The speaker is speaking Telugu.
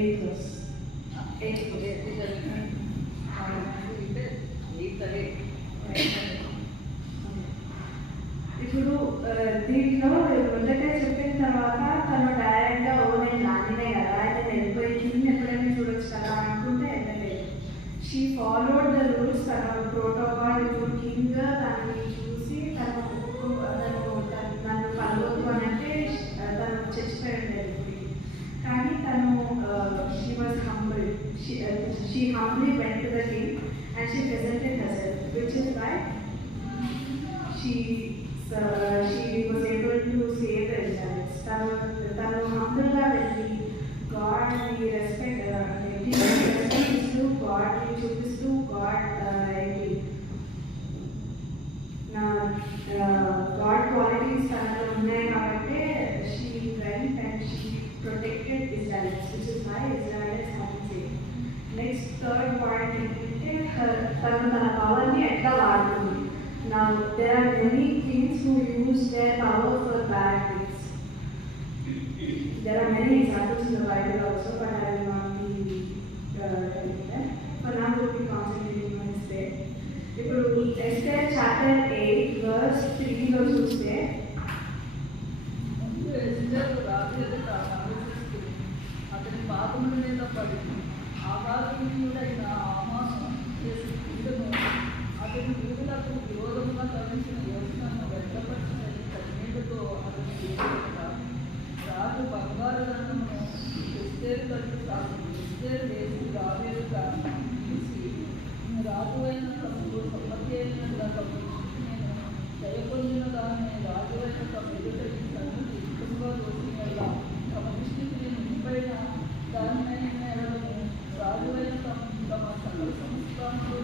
8 plus. 8 plus. ఇప్పుడు దీంట్లో మొదట చెప్పిన తర్వాత తను డైరెక్ట్గా నేను నాన్నే కదా నేను వెళ్ళిపోయి కింద ఎప్పుడైనా చూడొచ్చు కదా అనుకుంటే వెళ్ళలేదు. She followed the rules. తన ప్రోటోకాల్ ఇప్పుడు కింగ్ తనని చూసి నన్ను కలవద్దు అని అంటే తను చచ్చిపోయి ఉండేది. కానీ తను she was humble. She humbly went to the king and she presented herself, which is why she was able to save the Israelites. Tanu humbleగా వెళ్ళి గాడ్ని రెస్పెక్ట్ ఇస్తూ గాడ్ని చూపిస్తూ గాడ్ గాడ్ క్వాలిటీస్ తనలో ఉన్నాయి కాబట్టి she went and she protected Israels, which is why Israels have been saved. Next third point ఏంటంటే తను తన పవర్ని ఎట్లా వాడుతుంది. Now, there are many kings who use their power for bad things. There are many examples in the Bible also, but I will not be telling them. For now, we will be concentrating on Esther. ఇప్పుడు Esther chapter 8 verse 3 లో చూస్తే అతని పాదముల మీద పడి ఆకాశీయుడైన ఆమాసం చేసి అతని వీరులకు విరోధంగా తరలించిన యోచనను వ్యక్తపరిచినది కన్నీటితో అతని దేవుడుగా రాజు బంగారు దండమును ఎస్తేరు కలిసి సాగింది. ఎస్తేరు వేసి రావేరుగా తీసి రాజు అయిన తమకు సమ్మతి అయినట్లుగా నేను దయపొందిన దాన్ని రాజు అయిన తమ ఎదుట ఈ సన్నిధి ఇష్టంగా దోషినల్ల తమ దృష్టికి నేను నింపైన దానినైన రాజు అయిన తమ సకల సంస్థానంలో